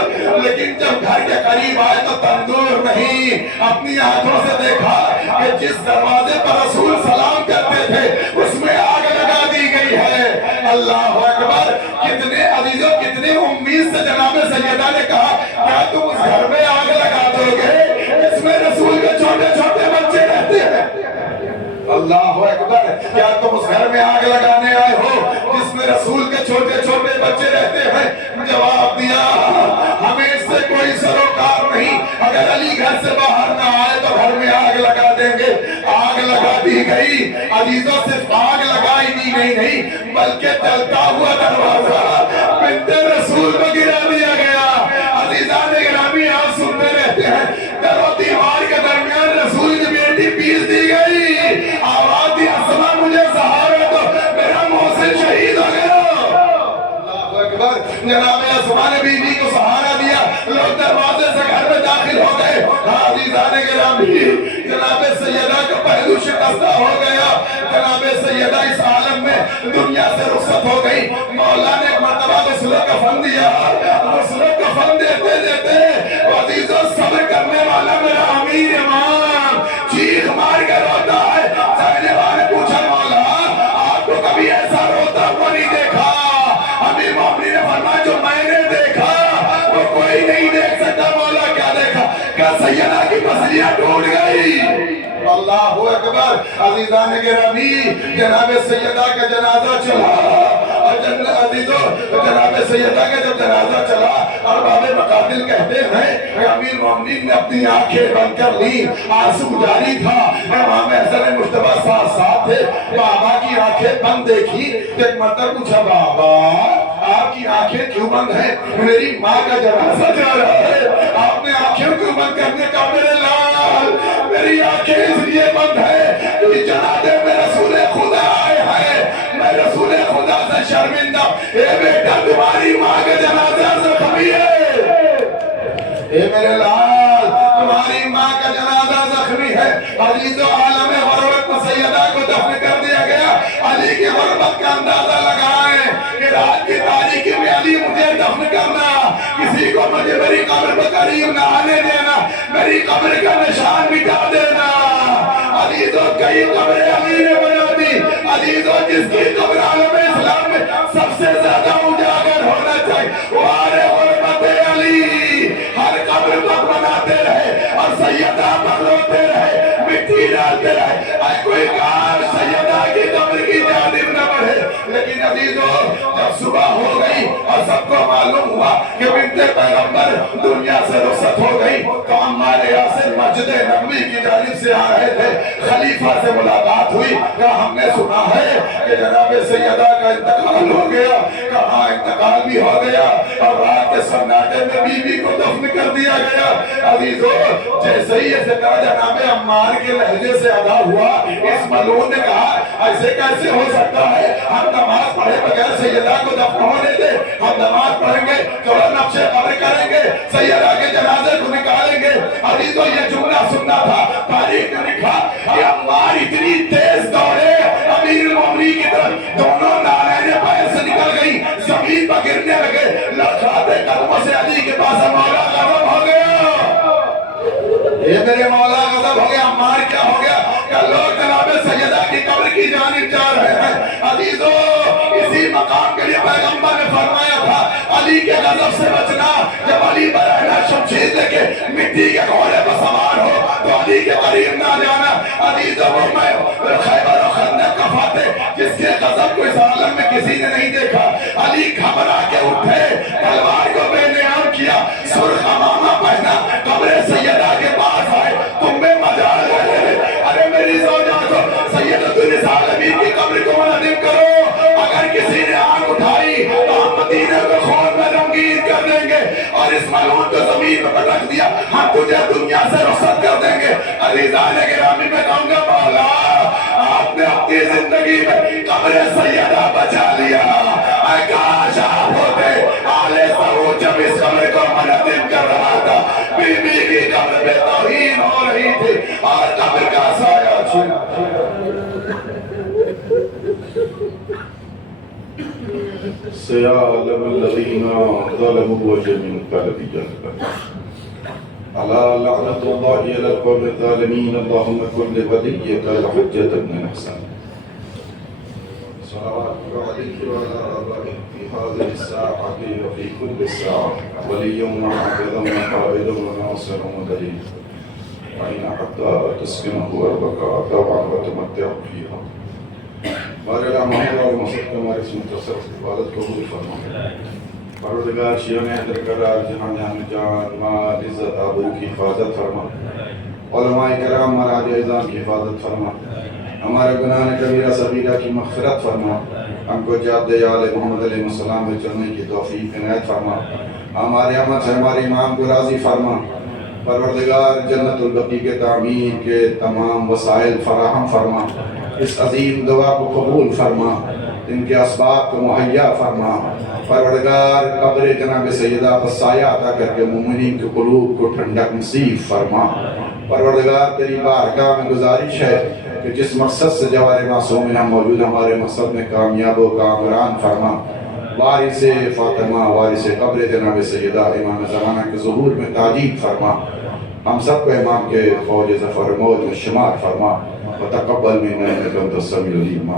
لیکن جب گھر کے قریب آئے تو تندور نہیں، اپنی آنکھوں سے دیکھا کہ جس دروازے پر رسول سلام کرتے تھے اس میں آگ لگا دی گئی ہے۔ اللہ اکبر، کتنے عزیزوں، کتنے امید سے جناب سیدہ نے کہا، کیا تم اس گھر میں آگ لگا دو گے اس میں رسول کے چھوٹے چھوٹے بچے رہتے ہیں؟ اللہ اکبر، کیا تم اس گھر میں آگ لگانے آئے ہو جس میں رسول کے چھوٹے چھوٹے بچے رہتے ہیں؟ جواب دیا، ہمیں اس سے کوئی سروکار نہیں، اگر علی گھر سے باہر نہ آئے تو گھر میں آگ لگا دیں گے۔ آگ لگا دی گئی۔ عزیزوں، صرف آگ لگائی دی گئی نہیں بلکہ جلتا ہوا دروازہ بنت رسول کو گرا دیا گیا۔ عزیزان گرامی، آپ سنتے رہتے ہیں، در و دیوار کے درمیان رسول کی بیٹی پیس دی گئی، آواز دی، اسما مجھے سہارا دو، میرا محسن شہید ہو گیا۔ اللہ اکبر، جناب اسما نے بیوی کو سہارا دیا، لوگ دروازے سے گھر میں داخل ہو گئے۔ عزیزان گرامی، جناب سیدہ کا پہلو شکستہ ہو گیا، جناب سیدہ اس عالم میں دنیا سے رخصت ہو گئی۔ مولا نے ایک مرتبہ غسل و کفن دیا، غسل و کفن دیتے دیتے عزیزوں، صبر کرنے والا میرا امیر امام چیخ مار کر روتا ہے۔ زینبہ نے پوچھا، مولا آپ کو کبھی ایسا روتا ہوا نہیں دیکھا؟ امیر مومنین نے فرمایا، جو میں نے دیکھا وہ کوئی نہیں دیکھ سکتا۔ مولا کیا دیکھا؟ کہ سیدہ کی پسلیاں ٹوٹ گئی۔ اللہ اکبر، عزیزان گرامی، جناب سیدہ کا جنازہ چلا، عزیزو، جناب سیدہ کا جب جنازہ چلا اور باب مقاتل کہتے ہیں کہ امیر مومنین نے اپنی آنکھیں بند کر لی، آنسو جاری تھا، امام حسن مجتبیٰ ساتھ ساتھ تھے۔ بابا کی آنکھیں بند دیکھی، ایک مرتبہ پوچھا، بابا آپ کی آنکھیں کیوں بند ہیں؟ میری ماں کا جنازہ جا رہا ہے، آپ نے آنکھیں کیوں بند کرنے کا؟ میرے لال، میری آنکھیں اس لیے بند ہے کہ جنازے میں رسول خدا آئے ہیں، میں رسول خدا سے شرمندہ، اے بیٹا تمہاری ماں کا جنازہ زخمی ہے۔ اے میرے لال تمہاری ماں کا جنازہ زخمی ہے، عزیز و عالم غربت میں سیدہ کو دفن کر دیا گیا۔ علی کی غربت کا اندازہ لگائیں کہ رات کی تاریکی میں علی مجھے دفن کرنا، کسی کو مجھے میری قبر پر قریب نہ آنے دینا، میری قبر کا نشان مٹا دینا۔ عزیزو کئی قبریں علی نے بنا دی، عزیزو جس کی قبر عالم اسلام میں سب سے زیادہ اجاگر ہونا چاہیے وار غربت علی، ہر قبر پر بناتے رہے اور سیدہ پر روتے رہے، مٹی ڈالتے رہے، اے کوئی کاش سیدہ کی قبر کی جانب نہ بڑھے۔ لیکن عزیزو جب صبح ہو گئی اور سب کو معلوم ہوا کہ بنت پیغمبر دنیا سے رخصت ہو گئی تو عمار یاسر مسجد نبوی کی جانب سے آ رہے تھے، خلیفہ سے ملاقات ہوئی، کہا ہم نے سنا ہے کہ جناب سیدہ کا انتقال ہو گیا، کہاں انتقال بھی ہو گیا اور رات کے سناٹے میں بی بی کو دفن کر دیا گیا۔ عزیزو جیسے ہی یہ ذکر جناب عمار کے لہجے سے ادا ہوا، اس ملعون نے کہا ایسے کیسے ہو سکتا ہے، ہم نماز پڑھے بغیر سیدہ کو دفن ہونے دے، ہم نماز پڑھیں گے چورا نقش قبر کریں گے، سیدہ کے جنازے کو نکالیں گے۔ عزیزو یہ جملہ سننا تھا، تاریخ نے لکھا کہ عمار اتنی تیز دوڑے امیر المومنین کی طرف، دونوں نالے پیر سے نکل گئی، زمین پر گرنے لگے، لڑکھڑاتے قدموں سے علی کے پاس مولا غضب ہو گیا، اے میرے مولا غضب ہو گیا۔ عمار کیا ہو گیا کہ لوگ جناب سیدہ کی قبر کی جانب جا رہے ہیں۔ عزیزو اسی مقام کے لیے پیغمبر نے فرمایا تھا علی کے غضب سے بچنا، جب علی برہنہ شمشیر لے کے مٹی کے گھوڑے پر سوار ہو تو علی کے قریب نہ جانا۔ عزیزو وہ میں خیبر و خندق کا فاتح جس کے غضب کو اس عالم میں کسی نے نہیں دیکھا، علی گھبرا کے اٹھے، تلوار کو بے نیام کیا، سرخ عمامہ پہنا، قبر سیدہ کے پاس آئے، تم میں مجال رہے، ارے میری زوجہ کو سیدۃ النساء العالمین کی قبر کو منعدم کرو، اگر کسی نے آنکھ اٹھائی تو ہم مدینہ کو خون میں رنگین کر دیں گے اور اس ملعون کو زمین میں پٹک دیا، ہم تجھے دنیا سے رخصت کر دیں گے۔ عزیزان گرامی میں کہوں گا مولا آپ نے اپنی زندگی میں قبر سیدہ بچا لیا، اے کاش آپ ہوتے آل سعود جب اس قبر کو منعدم کر رہا تھا، بی بی کی قبر پہ توہین ہو رہی تھی اور قبر کا سایہ چھنا۔ سيعلم الذين ظلموا وجه من قلب جهنم ألا لعنة الله على القوم الظالمين اللهم كن لوليك الحجة بن الحسن صلوات عليك وعلى آبائك في هذه الساعة وفي كل ساعة وليا ومعبدا وقائدا وناصرا ودليلا وإن حتى تسكنه أرضك طوعا وتمتع فيها بارے العمال اور مقصد کے ہمارے اس مختصر عبادت کو قبول فرما۔ پروردگار شیعہ نے درقرار جہاں جہاں جان مال عزت آبرو کی حفاظت فرما، علماء کرام مراجع اعظام کی حفاظت فرما، ہمارے گناہ کبیرہ صغیرہ کی مغفرت فرما، ہم کو جادہ آل محمد علیہ السلام میں چلنے کی توفیق عنایت فرما، ہمارے عمل سے ہمارے امام کو راضی فرما۔ پروردگار جنت البقیع کے تعمیر کے تمام وسائل فراہم فرما، اس عظیم دعا کو قبول فرما، ان کے اسباب کو مہیا فرما۔ پروردگار قبر جناب سیدہ پر سایہ عطا کر کے مومنین کے قلوب کو ٹھنڈک نصیب فرما۔ پروردگار تیری بارگاہ میں گزارش ہے کہ جس مقصد سے جوار معصوم میں ہم موجود ہمارے مقصد میں کامیاب و کامران فرما۔ وارث فاطمہ وارث قبر جناب سیدہ امام زمانہ کے ظہور میں تعجیل فرما، ہم سب کو امام کے فوج ظفر موت میں شمار فرما، وتقبل منا انک انت السمیع العلیم۔